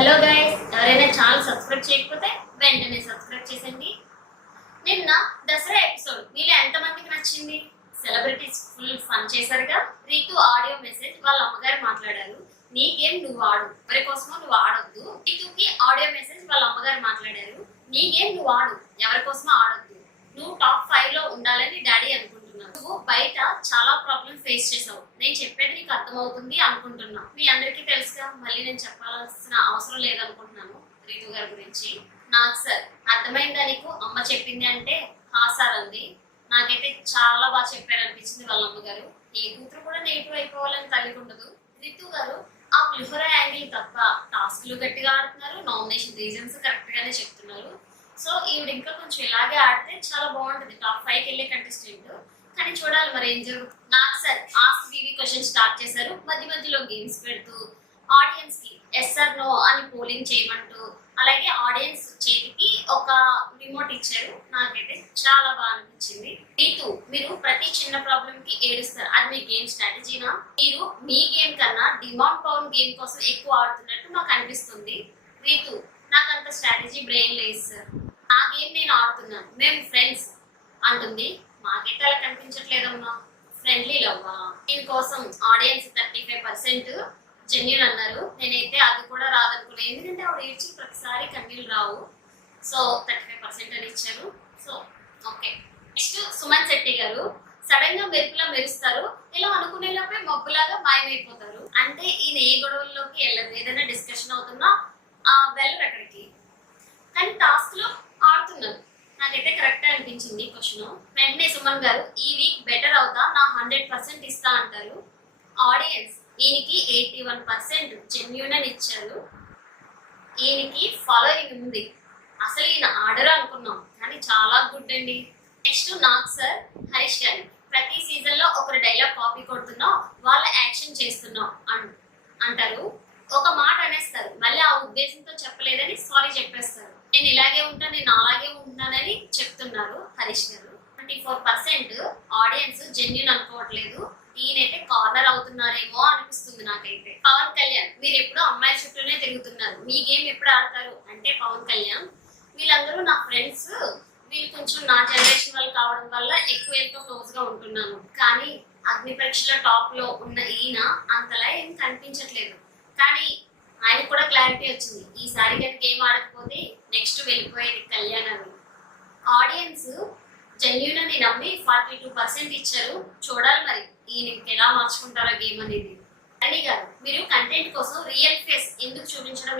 Hello guys, ఎవరైనా channel subscribe చేయకపోతే వెంటనే సబ్స్క్రైబ్ చేయండి. నిన్న దసరా ఎపిసోడ్ మీలో ఎంతమందికి నచ్చింది? సెలబ్రిటీస్ ఫుల్ ఫన్ చేశారుగా. రీతు ఆడియో మెసేజ్ వాళ్ళ అమ్మగారు మాట్లాడారు. నీ గేమ్ నువ్వు ఆడు, ఎవరి కోసమో నువ్వు ఆడొద్దు. రీతుకి ఆడియో మెసేజ్ వాళ్ళ అమ్మగారు మాట్లాడారు. నీ గేమ్ నువ్వు ఆడు, ఎవరి కోసమో ఆడొద్దు. నువ్వు టాప్ 5 లో ఉండాలని డాడీ అనుకుంటున్నావు. నువ్వు బయట చాలా ప్రాబ్లమ్ ఫేస్ చేసావు. నేను చెప్పేది నీకు అర్థమవుతుంది అనుకుంటున్నా. మీ అందరికీ తెలుసుగా, మళ్ళీ నేను చెప్పాల్సిన అవసరం లేదనుకుంటున్నాను రీతు గారి గురించి. నాకు సార్ అర్థమైందా నీకు? అమ్మ చెప్పింది అంటే హా సార్ అంది. నాకైతే చాలా బాగా చెప్పారు అనిపించింది వాళ్ళ అమ్మగారు. ఏ కూతురు కూడా నెగిటివ్ అయిపోవాలని తల్లికి ఉండదు. రితు గారు ఆ పులిహోర యాంగిల్ తప్ప టాస్క్లు గట్టిగా ఆడుతున్నారు, నామినేషన్ రీజన్స్ కరెక్ట్ గానే చెప్తున్నారు. సో ఈవిడ ఇంకా కొంచెం ఇలాగే ఆడితే చాలా బాగుంటుంది, టాప్ 5కి వెళ్ళే కంటెస్టెంట్. కానీ చూడాలి మరి ఏం జరుగుతుంది. నాకు సార్ ఆస్క్ బీబీ క్వశ్చన్ స్టార్ట్ చేశారు. మధ్య మధ్యలో గేమ్స్ పెడుతూ ఆడియన్స్ కి ఎస్ ఆర్ నో అని పోలింగ్ చేయమంటూ, అలాగే ఆడియన్స్ చేతికి ఒక రిమోట్ ఇచ్చారు. నాకైతే చాలా బాగా అనిపించింది. రీతు, మీరు ప్రతి చిన్న ప్రాబ్లం కి ఏడుస్తారు, అది మీ గేమ్ స్ట్రాటజీనా? మీరు మీ గేమ్ కన్నా డిమాండ్ పవన్ గేమ్ కోసం ఎక్కువ ఆడుతున్నట్టు నాకు అనిపిస్తుంది. రీతు, నాకు అంత స్ట్రాటజీ బ్రెయిన్ లేదు సార్, నా గేమ్ నేను ఆడుతున్నాను, మేము ఫ్రెండ్స్ అంటుంది. మాకైతే అలా కనిపించట్లేదమ్మా. ఫ్రెండ్లీ లవ్వా? దీనికోసం ఆడియన్స్ 35% జెన్యున్ అన్నారు. నేనైతే అది కూడా రాదనుకున్నాను, ఎందుకంటే ఆవిడ ఏడ్చి ప్రతిసారి కన్నీళ్ళు రావు. సో 35% అని ఇచ్చారు. So okay. Next Suman Shetty గారు సడన్ గా మెరుపులా మెరుస్తారు, ఇలా అనుకునేలోపే మబ్బులాగా మాయమైపోతారు. అంటే ఈయన ఏ గొడవల్లోకి వెళ్ళరు, ఏదైనా డిస్కషన్ అవుతున్నా వెళ్ళరు అక్కడికి. కానీ టాస్క్ లో ఆడుతున్నారు. నాకైతే కరెక్ట్ అనిపించింది క్వశ్చన్. వెంటనే సుమన్ గారు ఈ వీక్ బెటర్ అవుతా, నా 100% ఇస్తా అంటారు. ఆడియన్స్ ఈయనకి 81% జెన్యూన్ అని ఇచ్చారు. ఈయనకి ఫాలోయింగ్ ఉంది, అసలు ఈయన ఆర్డర్ అనుకున్నాం కానీ చాలా గుడ్ అండి. నెక్స్ట్ నాగ్ సార్ హరీష్ గారి ప్రతి సీజన్ లో ఒకరు డైలాగ్ కాపీ కొడుతున్నావు, వాళ్ళ యాక్షన్ చేస్తున్నావు అంటారు. ఒక మాట అనేస్తారు, మళ్ళీ ఆ ఉద్దేశంతో చెప్పలేదని సారీ చెప్పేస్తారు. నేను ఇలాగే ఉంటాను, నేను అలాగే ఉంటున్నానని చెప్తున్నారు హరీష్ గారు. 24% ఆడియన్స్ జెన్యున్ అనుకోవట్లేదు. ఈయనైతే కార్నర్ అవుతున్నారేమో అనిపిస్తుంది నాకైతే. పవన్ కళ్యాణ్, మీరు ఎప్పుడు అమ్మాయి చుట్టూనే తిరుగుతున్నారు, మీ గేమ్ ఎప్పుడు ఆడతారు అంటే పవన్ కళ్యాణ్, వీళ్ళందరూ నా ఫ్రెండ్స్, వీళ్ళు కొంచెం నా జనరేషన్ వాళ్ళు కావడం వల్ల ఎక్కువ ఎంతో క్లోజ్ గా ఉంటున్నాను. కానీ అగ్ని పరీక్షల టాప్ లో ఉన్న ఈయన అంతలా ఏం కనిపించట్లేదు. కానీ ఆయన కూడా క్లారిటీ వచ్చింది, ఈసారి కనుక గేమ్ ఆడకపోతే నెక్స్ట్ వెళ్ళిపోయేది కళ్యాణ్ అని. ఆడియన్స్ జెన్యూన్ అని నమ్మి 42% ఇచ్చారు. చూడాలి మరి ఈయనకి ఎలా మార్చుకుంటారో గేమ్ అనేది. అని గారు, మీరు కంటెంట్ కోసం రియల్ ఫేస్ ఎందుకు చూపించడం